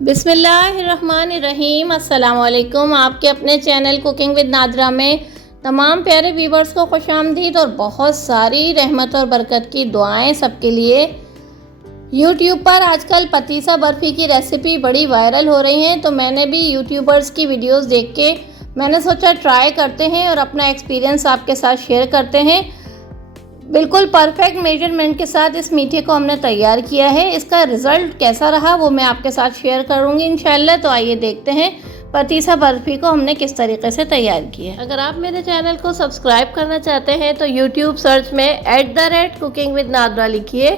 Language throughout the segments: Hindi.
बिस्मिल्लाहिर्रहमानिर्रहीम। अस्सलाम वालेकुम। आपके अपने चैनल कुकिंग विद नादरा में तमाम प्यारे व्यूवर्स को खुशामदीद और बहुत सारी रहमत और बरकत की दुआएं सबके लिए। यूट्यूब पर आजकल पतीसा बर्फ़ी की रेसिपी बड़ी वायरल हो रही हैं, तो मैंने भी यूट्यूबर्स की वीडियोस देख के मैंने सोचा ट्राई करते हैं और अपना एक्सपीरियंस आपके साथ शेयर करते हैं। बिल्कुल परफेक्ट मेजरमेंट के साथ इस मीठे को हमने तैयार किया है। इसका रिज़ल्ट कैसा रहा वो मैं आपके साथ शेयर करूंगी इंशाल्लाह। तो आइए देखते हैं पतीसा बर्फ़ी को हमने किस तरीके से तैयार किया है। अगर आप मेरे चैनल को सब्सक्राइब करना चाहते हैं तो यूट्यूब सर्च में @कुकिंग विद नादरा लिखिए,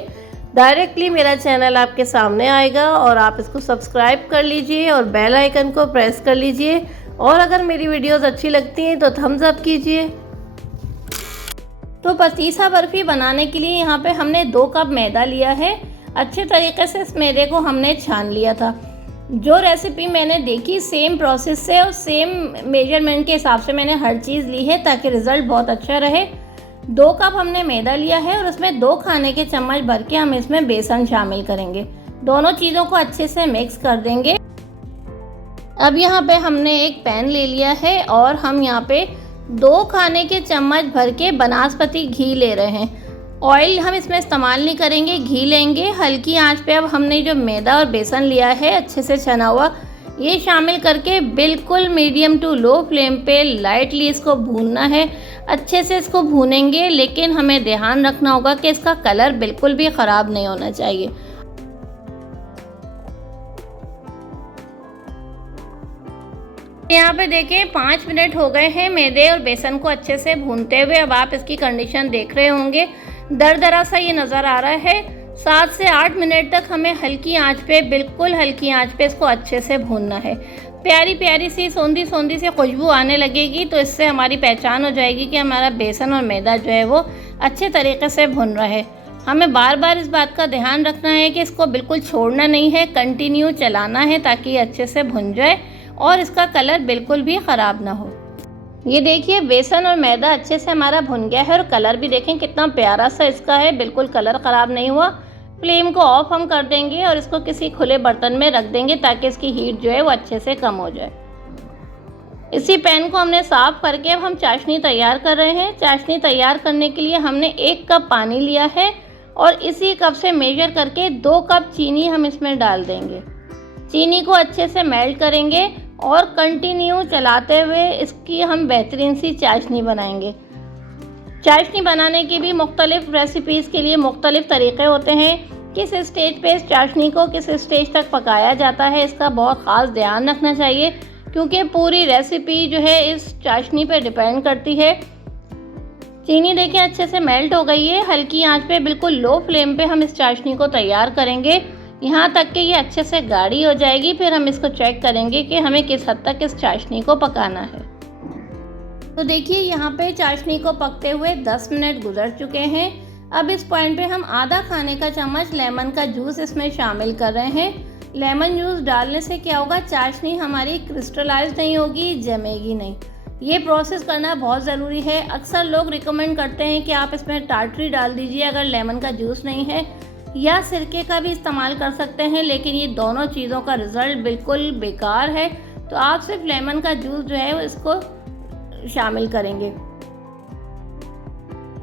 डायरेक्टली मेरा चैनल आपके सामने आएगा और आप इसको सब्सक्राइब कर लीजिए और बेल आइकन को प्रेस कर लीजिए। और अगर मेरी वीडियोज़ अच्छी लगती हैं तो थम्स अप कीजिए। तो पतीसा बर्फ़ी बनाने के लिए यहाँ पे हमने 2 कप मैदा लिया है। अच्छे तरीके से इस मैदे को हमने छान लिया था। जो रेसिपी मैंने देखी सेम प्रोसेस से और सेम मेजरमेंट के हिसाब से मैंने हर चीज़ ली है ताकि रिज़ल्ट बहुत अच्छा रहे। 2 कप हमने मैदा लिया है और उसमें 2 खाने के चम्मच भर के हम इसमें बेसन शामिल करेंगे। दोनों चीज़ों को अच्छे से मिक्स कर देंगे। अब यहाँ पे हमने एक पैन ले लिया है और हम यहाँ पे 2 खाने के चम्मच भर के बनास्पति घी ले रहे हैं। ऑयल हम इसमें इस्तेमाल नहीं करेंगे, घी लेंगे। हल्की आंच पे अब हमने जो मैदा और बेसन लिया है अच्छे से छना हुआ, ये शामिल करके बिल्कुल मीडियम टू लो फ्लेम पे लाइटली इसको भूनना है। अच्छे से इसको भूनेंगे, लेकिन हमें ध्यान रखना होगा कि इसका कलर बिल्कुल भी ख़राब नहीं होना चाहिए। यहाँ पे देखिए 5 मिनट हो गए हैं मैदे और बेसन को अच्छे से भूनते हुए। अब आप इसकी कंडीशन देख रहे होंगे, दरदरा सा ये नज़र आ रहा है। 7 से 8 मिनट तक हमें हल्की आंच पे, बिल्कुल हल्की आंच पे इसको अच्छे से भूनना है। प्यारी प्यारी सी सौंधी सौंधी सी खुशबू आने लगेगी तो इससे हमारी पहचान हो जाएगी कि हमारा बेसन और मैदा जो है वो अच्छे तरीके से भुन रहा है। हमें बार बार इस बात का ध्यान रखना है कि इसको बिल्कुल छोड़ना नहीं है, कंटिन्यू चलाना है ताकि ये अच्छे से भुन जाए और इसका कलर बिल्कुल भी ख़राब ना हो। ये देखिए बेसन और मैदा अच्छे से हमारा भुन गया है और कलर भी देखें कितना प्यारा सा इसका है, बिल्कुल कलर ख़राब नहीं हुआ। फ्लेम को ऑफ हम कर देंगे और इसको किसी खुले बर्तन में रख देंगे ताकि इसकी हीट जो है वो अच्छे से कम हो जाए। इसी पैन को हमने साफ़ करके अब हम चाशनी तैयार कर रहे हैं। चाशनी तैयार करने के लिए हमने 1 कप पानी लिया है और इसी कप से मेजर करके 2 कप चीनी हम इसमें डाल देंगे। चीनी को अच्छे से मेल्ट करेंगे और कंटिन्यू चलाते हुए इसकी हम बेहतरीन सी चाशनी बनाएंगे। चाशनी बनाने की भी मुख्तलिफ रेसिपीज़ के लिए मुख्तलिफ तरीक़े होते हैं। किस स्टेज पे इस चाशनी को किस स्टेज तक पकाया जाता है इसका बहुत ख़ास ध्यान रखना चाहिए, क्योंकि पूरी रेसिपी जो है इस चाशनी पे डिपेंड करती है। चीनी देखिए अच्छे से मेल्ट हो गई है। हल्की आंच पे बिल्कुल लो फ्लेम पे हम इस चाशनी को तैयार करेंगे यहाँ तक कि ये अच्छे से गाढ़ी हो जाएगी। फिर हम इसको चेक करेंगे कि हमें किस हद तक इस चाशनी को पकाना है। तो देखिए यहाँ पे चाशनी को पकते हुए 10 मिनट गुजर चुके हैं। अब इस पॉइंट पे हम आधा खाने का चम्मच लेमन का जूस इसमें शामिल कर रहे हैं। लेमन जूस डालने से क्या होगा, चाशनी हमारी क्रिस्टलाइज नहीं होगी, जमेगी नहीं। ये प्रोसेस करना बहुत ज़रूरी है। अक्सर लोग रिकमेंड करते हैं कि आप इसमें टाटरी डाल दीजिए अगर लेमन का जूस नहीं है, या सिरके का भी इस्तेमाल कर सकते हैं, लेकिन ये दोनों चीज़ों का रिज़ल्ट बिल्कुल बेकार है। तो आप सिर्फ लेमन का जूस जो है वो इसको शामिल करेंगे।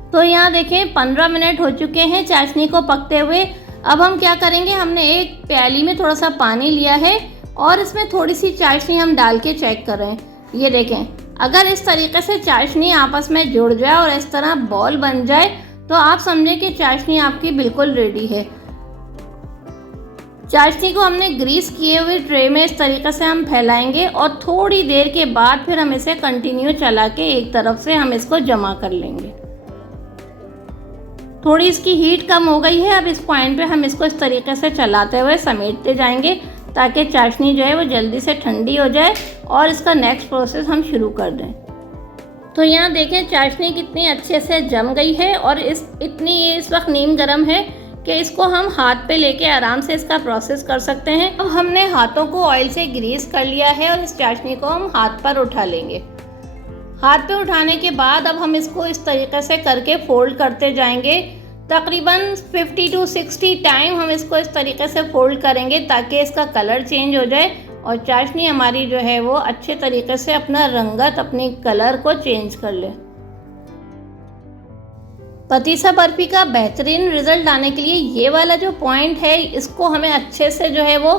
तो यहाँ देखें 15 मिनट हो चुके हैं चाशनी को पकते हुए। अब हम क्या करेंगे, हमने एक प्याली में थोड़ा सा पानी लिया है और इसमें थोड़ी सी चाशनी हम डाल के चेक कर रहे हैं। ये देखें, अगर इस तरीके से चाशनी आपस में जुड़ जाए और इस तरह बॉल बन जाए तो आप समझें कि चाशनी आपकी बिल्कुल रेडी है। चाशनी को हमने ग्रीस किए हुए ट्रे में इस तरीके से हम फैलाएंगे और थोड़ी देर के बाद फिर हम इसे कंटिन्यू चला के एक तरफ से हम इसको जमा कर लेंगे। थोड़ी इसकी हीट कम हो गई है। अब इस पॉइंट पे हम इसको इस तरीके से चलाते हुए समेटते जाएंगे ताकि चाशनी जो है वो जल्दी से ठंडी हो जाए और इसका नेक्स्ट प्रोसेस हम शुरू कर दें। तो यहाँ देखें चाशनी कितनी अच्छे से जम गई है और ये इस वक्त नीम गर्म है कि इसको हम हाथ पे लेके आराम से इसका प्रोसेस कर सकते हैं। अब हमने हाथों को ऑयल से ग्रीस कर लिया है और इस चाशनी को हम हाथ पर उठा लेंगे। हाथ पे उठाने के बाद अब हम इसको इस तरीके से करके फोल्ड करते जाएंगे तकरीबन 50 to 60 टाइम हम इसको इस तरीके से फोल्ड करेंगे ताकि इसका कलर चेंज हो जाए और चाशनी हमारी जो है वो अच्छे तरीके से अपना रंगत, अपनी कलर को चेंज कर ले। पतीसा बर्फ़ी का बेहतरीन रिज़ल्ट आने के लिए ये वाला जो पॉइंट है इसको हमें अच्छे से जो है वो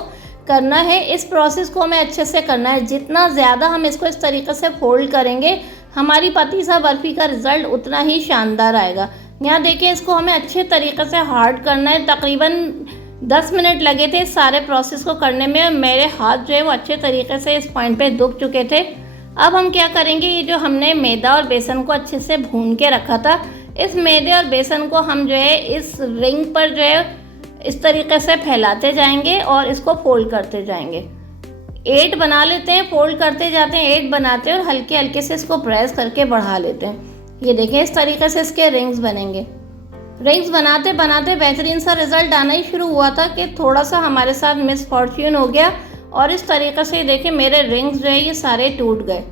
करना है। इस प्रोसेस को हमें अच्छे से करना है। जितना ज़्यादा हम इसको इस तरीके से फोल्ड करेंगे हमारी पतीसा बर्फ़ी का रिज़ल्ट उतना ही शानदार आएगा। यहाँ देखिए, इसको हमें अच्छे तरीके से हार्ड करना है। तकरीबन 10 मिनट लगे थे सारे प्रोसेस को करने में। मेरे हाथ जो है वो अच्छे तरीके से इस पॉइंट पे दुख चुके थे। अब हम क्या करेंगे, ये जो हमने मैदा और बेसन को अच्छे से भून के रखा था, इस मैदे और बेसन को हम जो है इस रिंग पर जो है इस तरीके से फैलाते जाएंगे और इसको फोल्ड करते जाएंगे। 8 बना लेते हैं, फोल्ड करते जाते हैं, 8 बनाते हैं और हल्के हल्के से इसको प्रेस करके बढ़ा लेते हैं। ये देखें, इस तरीके से इसके रिंग्स बनेंगे। रिंग्स बनाते बनाते बेहतरीन सा रिज़ल्ट आना ही शुरू हुआ था कि थोड़ा सा हमारे साथ मिसफॉर्च्यून हो गया और इस तरीके से देखिए मेरे रिंग्स जो है ये सारे टूट गए।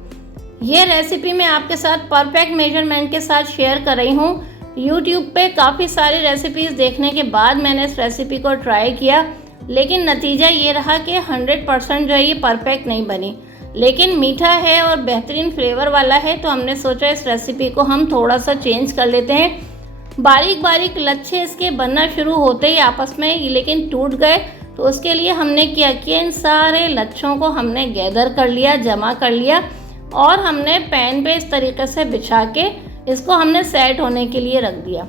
ये रेसिपी मैं आपके साथ परफेक्ट मेजरमेंट के साथ शेयर कर रही हूँ। यूट्यूब पे काफ़ी सारी रेसिपीज़ देखने के बाद मैंने इस रेसिपी को ट्राई किया, लेकिन नतीजा ये रहा कि 100% जो है ये परफेक्ट नहीं बनी। लेकिन मीठा है और बेहतरीन फ्लेवर वाला है, तो हमने सोचा इस रेसिपी को हम थोड़ा सा चेंज कर लेते हैं। बारीक बारीक लच्छे इसके बनना शुरू होते ही आपस में लेकिन टूट गए, तो उसके लिए हमने क्या किया, इन सारे लच्छों को हमने गैदर कर लिया, जमा कर लिया और हमने पैन पे इस तरीके से बिछा के इसको हमने सेट होने के लिए रख दिया।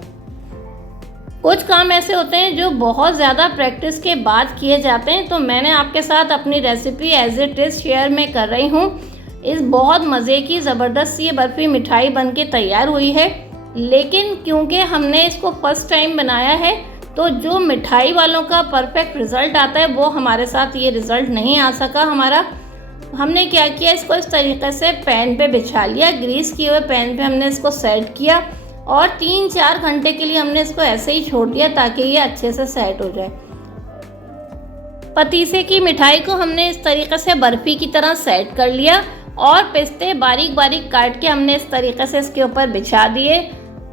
कुछ काम ऐसे होते हैं जो बहुत ज़्यादा प्रैक्टिस के बाद किए जाते हैं, तो मैंने आपके साथ अपनी recipe as it is share में कर रही हूँ। इस बहुत मज़े की ज़बरदस्त ये बर्फ़ी मिठाई बन के तैयार हुई है, लेकिन क्योंकि हमने इसको फर्स्ट टाइम बनाया है तो जो मिठाई वालों का परफेक्ट रिज़ल्ट आता है वो हमारे साथ ये रिज़ल्ट नहीं आ सका हमारा। हमने क्या किया, इसको इस तरीके से पैन पे बिछा लिया, ग्रीस किए हुए पैन पे हमने इसको सेट किया और 3-4 घंटे के लिए हमने इसको ऐसे ही छोड़ दिया ताकि ये अच्छे से सेट हो जाए। पतीसे की मिठाई को हमने इस तरीके से बर्फ़ी की तरह सेट कर लिया और पिस्ते बारीक बारीक काट के हमने इस तरीके से इसके ऊपर बिछा दिए।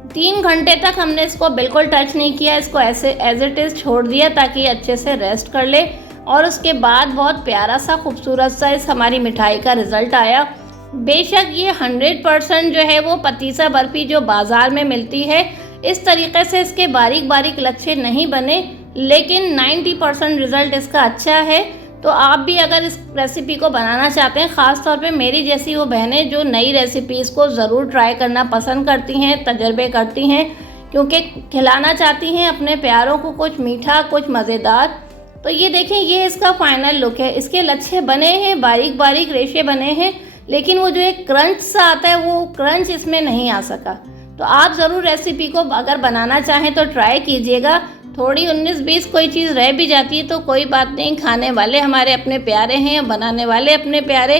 3 घंटे तक हमने इसको बिल्कुल टच नहीं किया, इसको ऐसे एज इट इज़ छोड़ दिया ताकि ये अच्छे से रेस्ट कर ले और उसके बाद बहुत प्यारा सा खूबसूरत सा इस हमारी मिठाई का रिज़ल्ट आया। बेशक ये 100% जो है वो पतीसा बर्फ़ी जो बाज़ार में मिलती है इस तरीके से इसके बारीक बारीक लच्छे नहीं बने, लेकिन 90% रिज़ल्ट इसका अच्छा है। तो आप भी अगर इस रेसिपी को बनाना चाहते हैं, ख़ास तौर पे मेरी जैसी वो बहनें जो नई रेसिपीज़ को ज़रूर ट्राई करना पसंद करती हैं, तजर्बे करती हैं, क्योंकि खिलाना चाहती हैं अपने प्यारों को कुछ मीठा, कुछ मज़ेदार। तो ये देखें, ये इसका फाइनल लुक है। इसके लच्छे बने हैं, बारीक बारीक रेशे बने हैं, लेकिन वो जो एक क्रंच सा आता है वो क्रंच इसमें नहीं आ सका। तो आप ज़रूर रेसिपी को अगर बनाना चाहें तो ट्राई कीजिएगा। थोड़ी 19-20 कोई चीज़ रह भी जाती है तो कोई बात नहीं, खाने वाले हमारे अपने प्यारे हैं, बनाने वाले अपने प्यारे।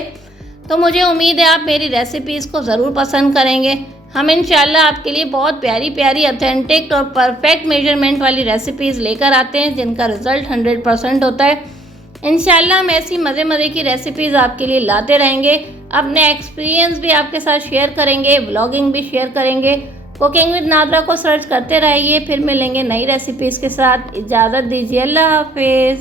तो मुझे उम्मीद है आप मेरी रेसिपीज़ को ज़रूर पसंद करेंगे। हम इंशाल्लाह आपके लिए बहुत प्यारी प्यारी ऑथेंटिक और परफेक्ट मेजरमेंट वाली रेसिपीज़ लेकर आते हैं जिनका रिज़ल्ट 100% होता है। इंशाल्लाह हम ऐसी मज़े की रेसिपीज़ आपके लिए लाते रहेंगे, अपने एक्सपीरियंस भी आपके साथ शेयर करेंगे, व्लॉगिंग भी शेयर करेंगे। कुकिंग विद नादरा को सर्च करते रहिए, फिर मिलेंगे नई रेसिपीज़ के साथ। इजाज़त दीजिए, अल्लाह हाफिज़।